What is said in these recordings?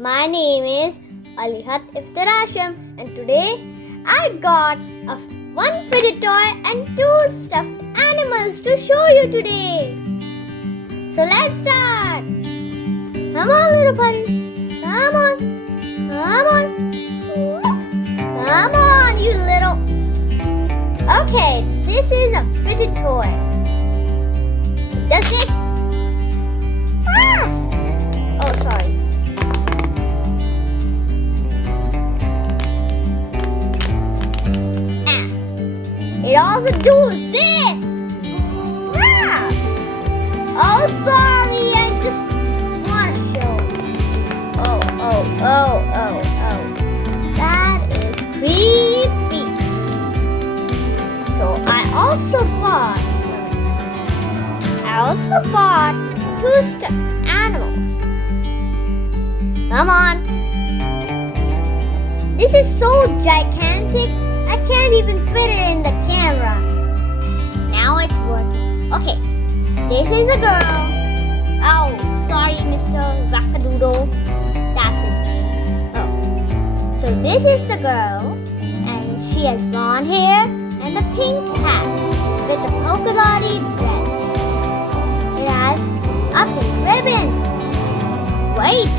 My name is Alihat Iftirasham, and today I got one fidget toy and two stuffed animals to show you today. So let's start. Come on, little buddy. Come on. Come on. Come on, you little. Okay, this is a fidget toy. It does this. Oh, sorry. It also does this. Oh, sorry. I just want to show. Oh. That is creepy. So I also bought two stuffed animals. Come on. This is so gigantic, I can't even fit it in the camera. Now it's working. Okay, this is a girl. Oh, sorry, Mr. Wackadoodle. That's his name. Oh, so this is the girl, and she has blonde hair and a pink hat with a polka dotty dress. It has a pink ribbon. Wait,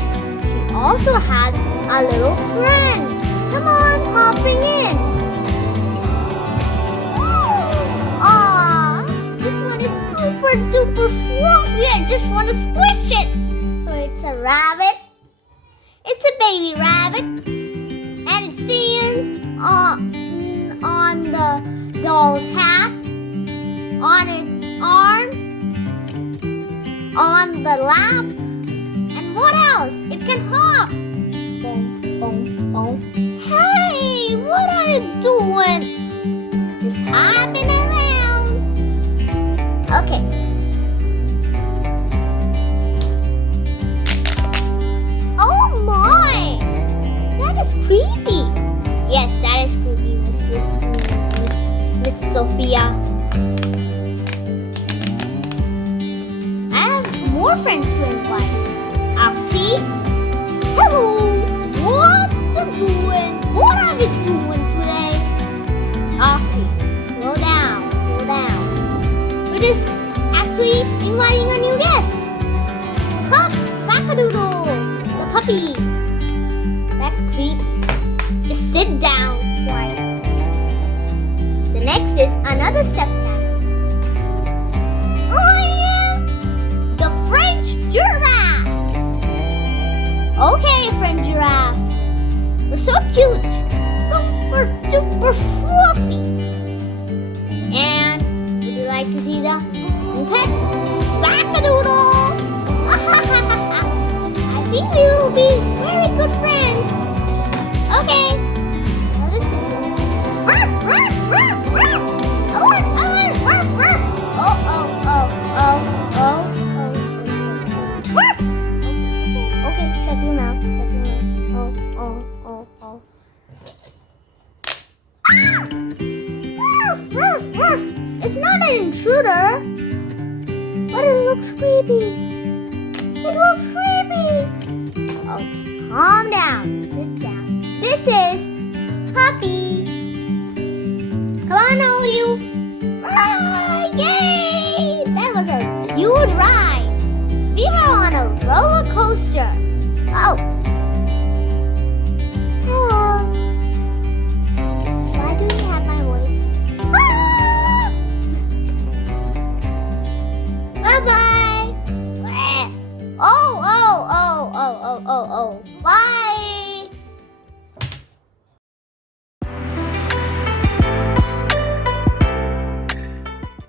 she also has a little friend. Come on, hopping in. Aww, this one is super duper fluffy. I just want to squish it. So it's a rabbit. It's a baby rabbit. And it stands on the doll's hat, on its arm, on the lap. And what else? It can hop. Boom, boom, boom. Hey, what are you doing? Just hopping around. Okay. Oh my! That is creepy. Yes, that is creepy, Miss Sophia. I have more friends to invite. Auntie, hello. What are you doing? What are we doing today? Auntie, slow down. We're just actually inviting a new guest. Wackadoodle, the puppy. That's creepy. Just sit down, quiet. The next is another stuffed animal. Oh yeah, the French giraffe. Okay, French giraffe. We're so cute, super duper fluffy. And would you like to see the pet Wackadoodle? I think we will be very good friends. Okay, I'll just sit there. Okay, shut your mouth. It's not an intruder, but it looks creepy. Oh, just calm down. Sit down. This is Puppy. Come on, all you. Yay! That was a huge ride. We were on a roller coaster. Oh. Hello. Why do you have my voice? Bye-bye. Oh. Bye.